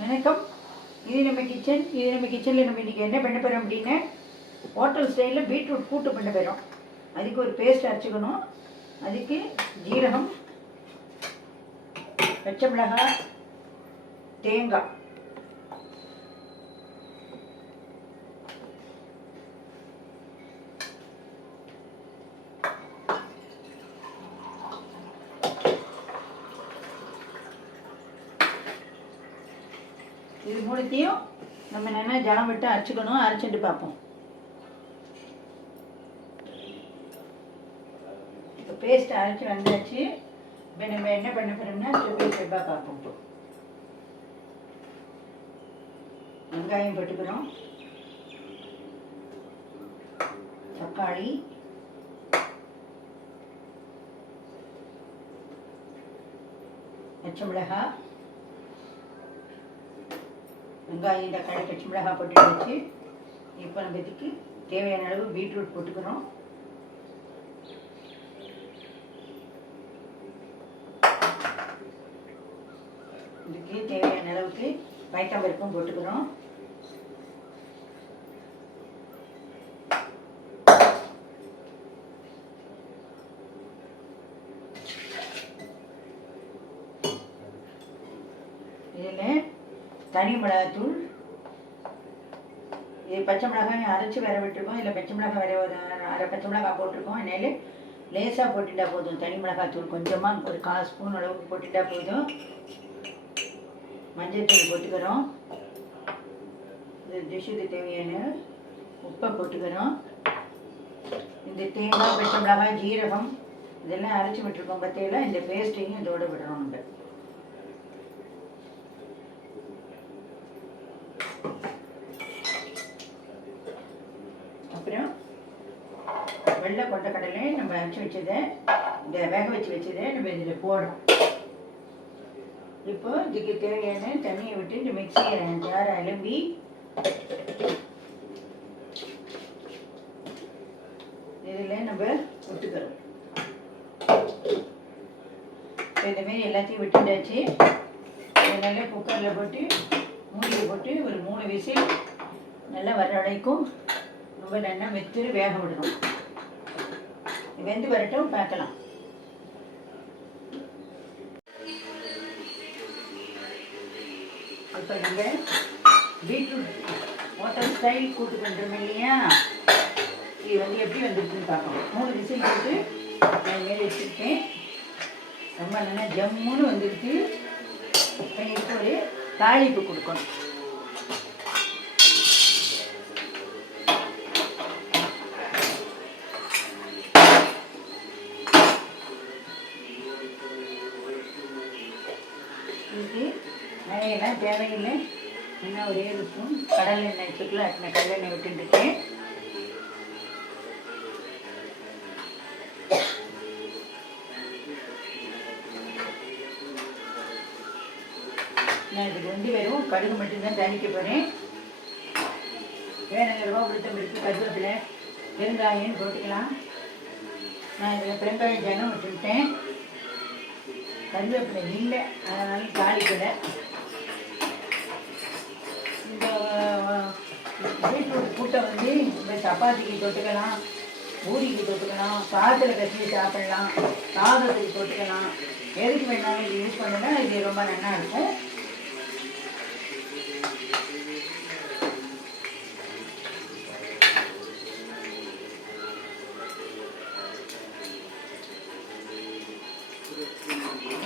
வணக்கம். இது நம்ம கிச்சனில் நம்ம இன்றைக்கி என்ன பண்ண போகிறோம் அப்படின்னா, ஹோட்டல் ஸ்டைலில் பீட்ரூட் கூட்டு பண்ண போகிறோம். அதுக்கு ஒரு பேஸ்ட் அரைச்சிக்கணும். அதுக்கு ஜீரகம், பச்சை மிளகாய், தேங்காய், இது மூணுத்தையும் நம்ம நல்லா ஜலம் விட்டு அரைச்சிக்கணும். அரைச்சிட்டு பார்ப்போம். இப்போ பேஸ்ட் அரைச்சி வந்தாச்சு. இப்போ நம்ம என்ன பண்ண போகிறோம்னா ஸ்டெப்பாக பார்ப்போம். வெங்காயம் போட்டுக்கிறோம், தக்காளி, பச்சை மிளகாய், வெங்காயம், தக்காளி, பச்சை மிளகாய் போட்டு வச்சு இப்போ நம்ம இதுக்கு தேவையான அளவு பீட்ரூட் போட்டுக்கிறோம். இதுக்கு தேவையான அளவுக்கு பயத்தம்பருப்பும் போட்டுக்கிறோம். இதில் தனி மிளகாத்தூள், இது பச்சை மிளகாய் அரைச்சி வேற விட்டுருக்கோம். இதில் பச்சை மிளகாய் வேற ஒரு அரை பச்சை மிளகாய் போட்டிருக்கோம். அதனால லேசாக போட்டுட்டா போதும். தனி மிளகாத்தூள் கொஞ்சமாக ஒரு 1/4 ஸ்பூன் அளவுக்கு போட்டுட்டா போதும். மஞ்சள் தூள் போட்டுக்கிறோம். இந்த டிஷ்ஷுக்கு தேவையான உப்பை போட்டுக்கிறோம். இந்த தேங்காய், பச்சை மிளகாய், ஜீரகம் இதெல்லாம் அரைச்சி விட்டுருக்கோம். பற்றியெல்லாம் இந்த பேஸ்ட்டையும் இதோட விடுறோம். நம்ம அப்புறம் வெள்ளை கொண்டக்கடலை நம்ம அரைச்சி வச்சதை, இந்த வேக வச்சதை நம்ம இதில் போடுறோம். இப்போ இதுக்கு தேவையான தண்ணியை விட்டு இந்த மிக்சியை ஜாரை அலம்பி இதில் நம்ம விட்டுக்கிறோம். இந்தமாரி எல்லாத்தையும் விட்டுட்டாச்சு. நல்லா குக்கரில் போட்டு மூடியை போட்டு ஒரு 3 விசில் நல்லா வர வரைக்கும் ரொம்ப நல்லா வெத்து வேக விடணும். வெந்து வரட்டும், பார்க்கலாம். இப்போ நம்ம பீட்ரூட் ஹோட்டல் ஸ்டைல் கூட்டு பண்ணுறோம் இல்லையா, இது எப்படி வந்துருக்குன்னு பார்க்கணும். 3 விசில் போட்டு நான் மேலே வச்சுருக்கேன். ரொம்ப நல்லா ஜம்முன்னு வந்துருக்கு. இப்போ ஒரு தாளிப்பு கொடுக்கணும். இதுக்கு நிறையெல்லாம் தேவையில்லை. இன்னும் ஒரே ஒரு ஸ்பூன் கடல் எண்ணெய் வச்சுக்கலாம். நான் கடலெண்ணெய் விட்டுருக்கேன். நான் இதுக்கு வெறும் கடுகு மட்டும்தான் தணிக்க போகிறேன். வேணுங்கிறவா உளுத்தம்பருப்பு, கருவேப்பிலை, பெருங்காயம் போட்டுக்கலாம். நான் இதில் பெருங்காயம் ஜனம் விட்டுவிட்டேன். கருவேப்பிலை இல்லை, அதனால தாளிக்கலை. இந்த பீட்ரூட் கூட்டை இந்த சப்பாத்திக்கு தொட்டுக்கலாம், பூரிக்கு தொட்டுக்கலாம், சாதத்தில் கட்டி சாப்பிடலாம், சாதத்துக்கு தொட்டுக்கலாம். எதுக்கு வேணாலும் இது யூஸ் பண்ணலாம். இது ரொம்ப நல்லா இருக்கும்.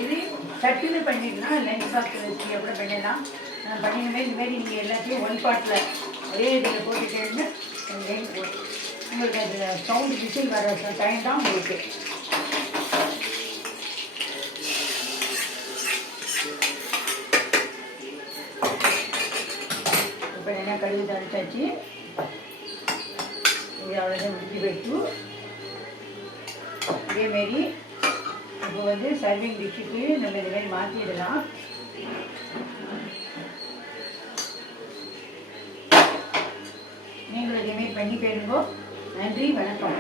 இது சட்டுன்னு பண்ணிடலாம். லஞ்ச் பாக்ஸ் வச்சு கூட பண்ணலாம். நான் பண்ணினமே இந்தமாரி நீங்கள் எல்லாத்தையும் 1 பாட்டில் ஒரே இதில் போட்டுட்டேன்னு உங்களுக்கு அது சவுண்டு விசில் வர டைம் தான் உங்களுக்கு. இப்போ என்ன கடுகு தளிச்சாச்சு. இது அவ்வளோதான் முடிஞ்சு போயிட்டு. இதேமாரி இப்போ சர்விங் டிஷ்ஷுக்கு நம்ம இதுமாரி மாற்றிடலாம். நீங்களும் இதேமாரி பண்ணி போயிருங்கோ. நன்றி, வணக்கம்.